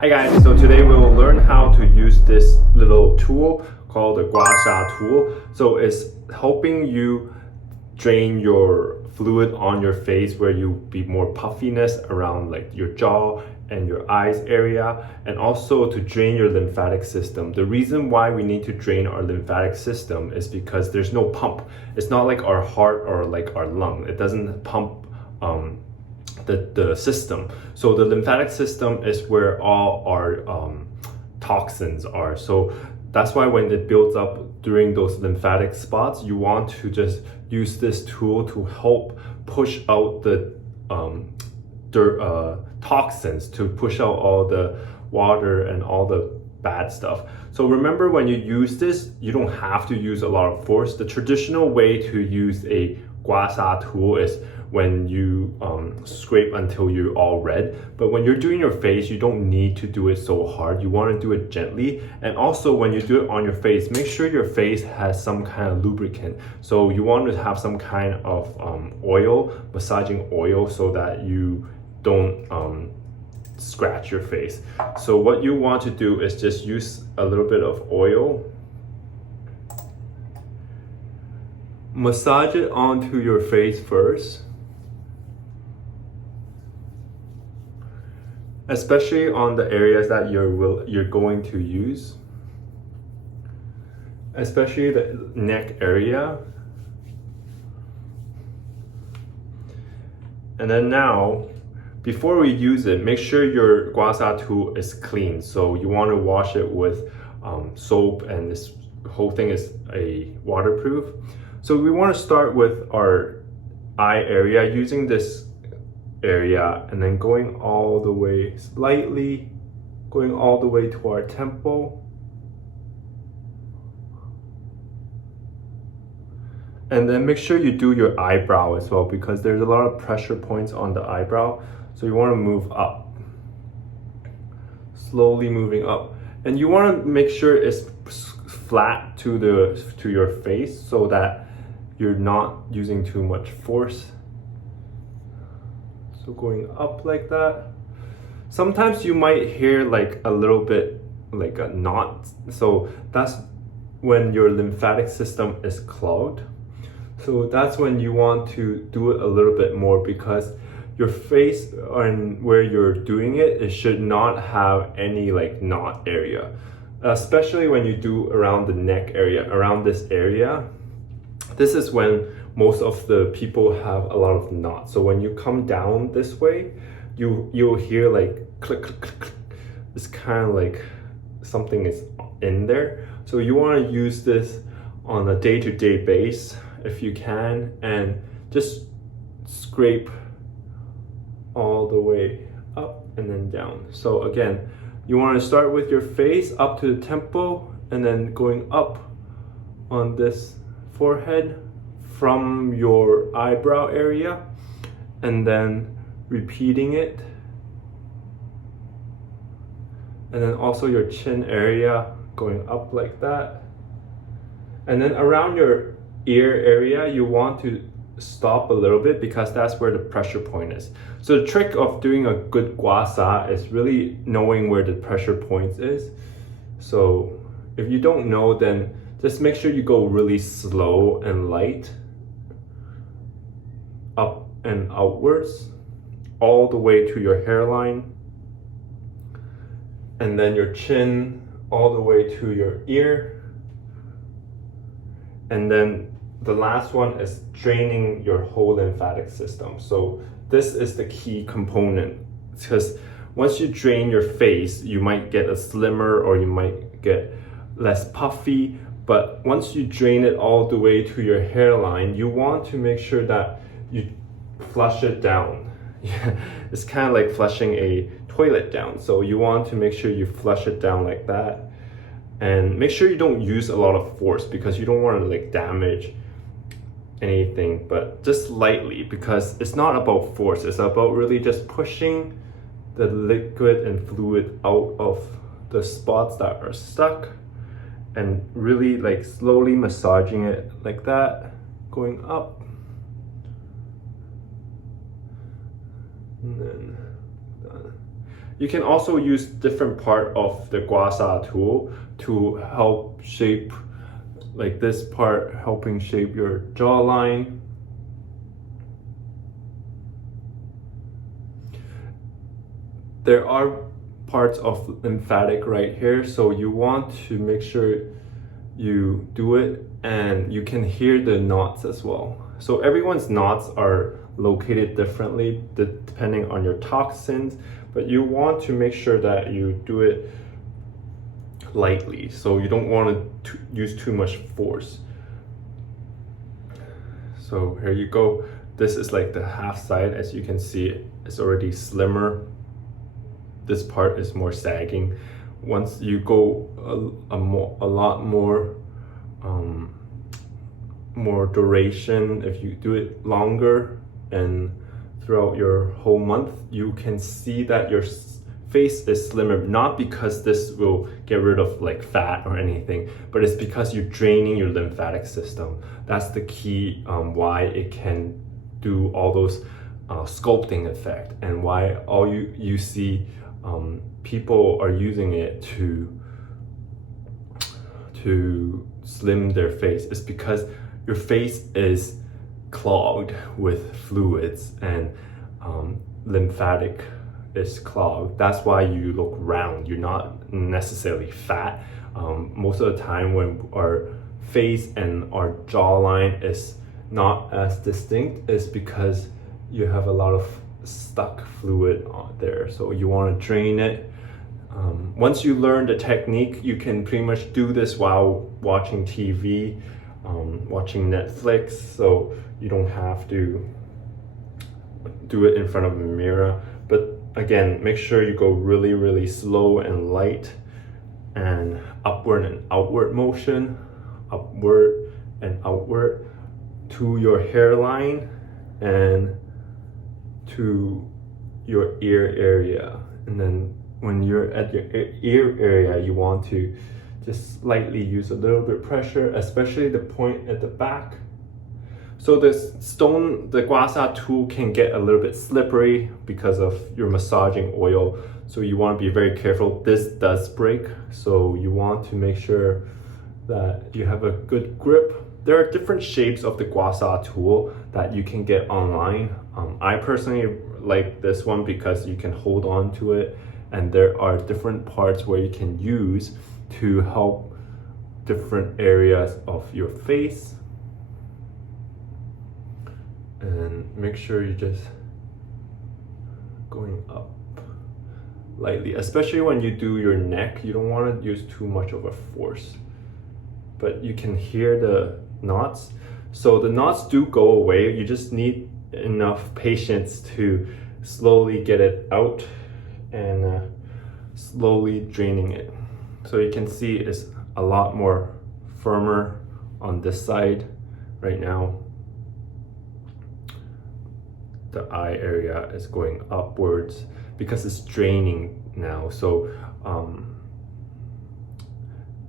Hi guys, so today we will learn how to use this little tool called the gua sha tool. So it's helping you drain your fluid on your face where you be more puffiness around like your jaw and your eyes area, and also to drain your lymphatic system. The reason why we need to drain our lymphatic system is because there's no pump. It's not like our heart or like our lung. It doesn't pump the system. So the lymphatic system is where all our toxins are. So that's why when it builds up during those lymphatic spots, you want to just use this tool to help push out the toxins, to push out all the water and all the bad stuff. So remember, when you use this, you don't have to use a lot of force. The traditional way to use a gua sha tool is when you scrape until you're all red. But when you're doing your face, you don't need to do it so hard. You want to do it gently. And also when you do it on your face, make sure your face has some kind of lubricant. So you want to have some kind of oil, massaging oil, so that you don't scratch your face. So what you want to do is just use a little bit of oil, massage it onto your face first, especially on the areas that you're going to use, especially the neck area. And then now, before we use it, make sure your gua sha tool is clean. So you want to wash it with soap, and this whole thing is waterproof. So we want to start with our eye area, using this area, and then going all the way, slightly going all the way to our temple. And then make sure you do your eyebrow as well, because there's a lot of pressure points on the eyebrow. So you want to move up, slowly moving up. And you want to make sure it's flat to your face, so that you're not using too much force. So going up like that. Sometimes you might hear like a little bit like a knot. So that's when your lymphatic system is clogged. So that's when you want to do it a little bit more, because your face and where you're doing it, it should not have any like knot area. Especially when you do around the neck area, around this area. This is when most of the people have a lot of knots. So when you come down this way, you'll hear like click, click, click, click. It's kind of like something is in there. So you want to use this on a day-to-day base if you can, and just scrape all the way up and then down. So again, you want to start with your face up to the temple, and then going up on this forehead from your eyebrow area, and then repeating it, and then also your chin area, going up like that. And then around your ear area, you want to stop a little bit, because that's where the pressure point is. So the trick of doing a good gua sha is really knowing where the pressure point is. So if you don't know, then just make sure you go really slow and light, up and outwards, all the way to your hairline, and then your chin all the way to your ear. And then the last one is draining your whole lymphatic system. So this is the key component, because once you drain your face, you might get a slimmer, or you might get less puffy. But once you drain it all the way to your hairline, you want to make sure that you flush it down. It's kind of like flushing a toilet down. So you want to make sure you flush it down like that. And make sure you don't use a lot of force, because you don't want to like damage anything, but just lightly, because it's not about force. It's about really just pushing the liquid and fluid out of the spots that are stuck, and really like slowly massaging it like that, going up, and then done. You can also use different part of the gua sha tool to help shape, like this part helping shape your jawline. There are parts of lymphatic right here, so you want to make sure you do it, and you can hear the knots as well. So everyone's knots are located differently depending on your toxins, but you want to make sure that you do it lightly, so you don't want to use too much force. So here you go. This is like the half side. As you can see, it's already slimmer. This part is more sagging. Once you go a lot more more duration, if you do it longer and throughout your whole month, you can see that your face is slimmer, not because this will get rid of like fat or anything, but it's because you're draining your lymphatic system. That's the key why it can do all those sculpting effect, and why all you see people are using it to slim their face is because your face is clogged with fluids, and lymphatic is clogged. That's why you look round. You're not necessarily fat. Most of the time when our face and our jawline is not as distinct is because you have a lot of stuck fluid on there. So you want to drain it. Once you learn the technique, you can pretty much do this while watching TV, watching Netflix, so you don't have to do it in front of a mirror. But again, make sure you go really slow and light, and upward and outward motion, upward and outward to your hairline and to your ear area. And then when you're at your ear area, you want to just slightly use a little bit pressure, especially the point at the back. So the gua sha tool can get a little bit slippery because of your massaging oil. So you want to be very careful. This does break, so you want to make sure that you have a good grip. There are different shapes of the gua sha tool that you can get online. I personally like this one because you can hold on to it, and there are different parts where you can use to help different areas of your face. And make sure you just going up lightly, especially when you do your neck. You don't want to use too much of a force, but you can hear the knots. So the knots do go away. You just need enough patience to slowly get it out and slowly draining it. So you can see it's a lot more firmer on this side right now. The eye area is going upwards because it's draining now. So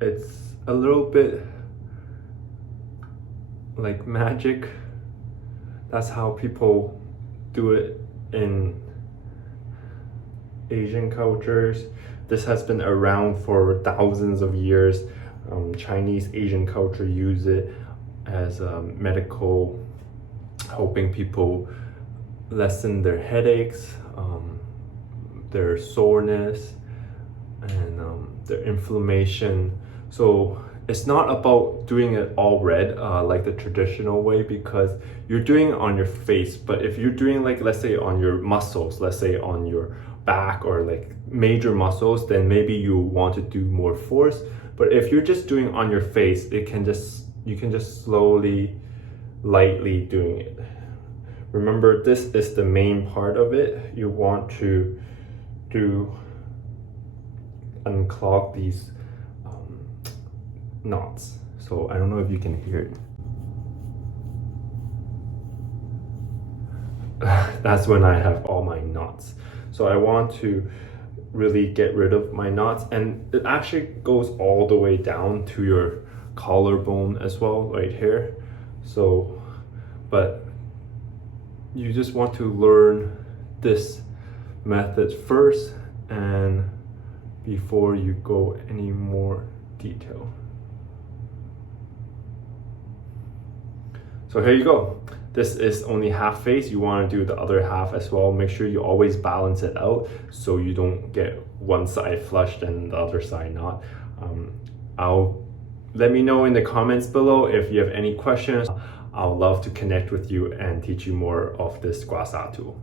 it's a little bit like magic. That's how people do it in Asian cultures. This has been around for thousands of years. Chinese Asian culture use it as medical, helping people lessen their headaches, their soreness, and their inflammation. So it's not about doing it all red like the traditional way, because you're doing it on your face. But if you're doing, like, let's say on your muscles, let's say on your back or like major muscles, then maybe you want to do more force. But if you're just doing on your face, you can just slowly, lightly doing it. Remember, this is the main part of it. You want to unclog these knots. So I don't know if you can hear it. That's when I have all my knots. So I want to really get rid of my knots, and it actually goes all the way down to your collarbone as well, right here. So, but you just want to learn this method first, and before you go any more detail. So here you go. This is only half face. You want to do the other half as well. Make sure you always balance it out so you don't get one side flushed and the other side not. Let me know in the comments below if you have any questions. I'll love to connect with you and teach you more of this gua sha tool.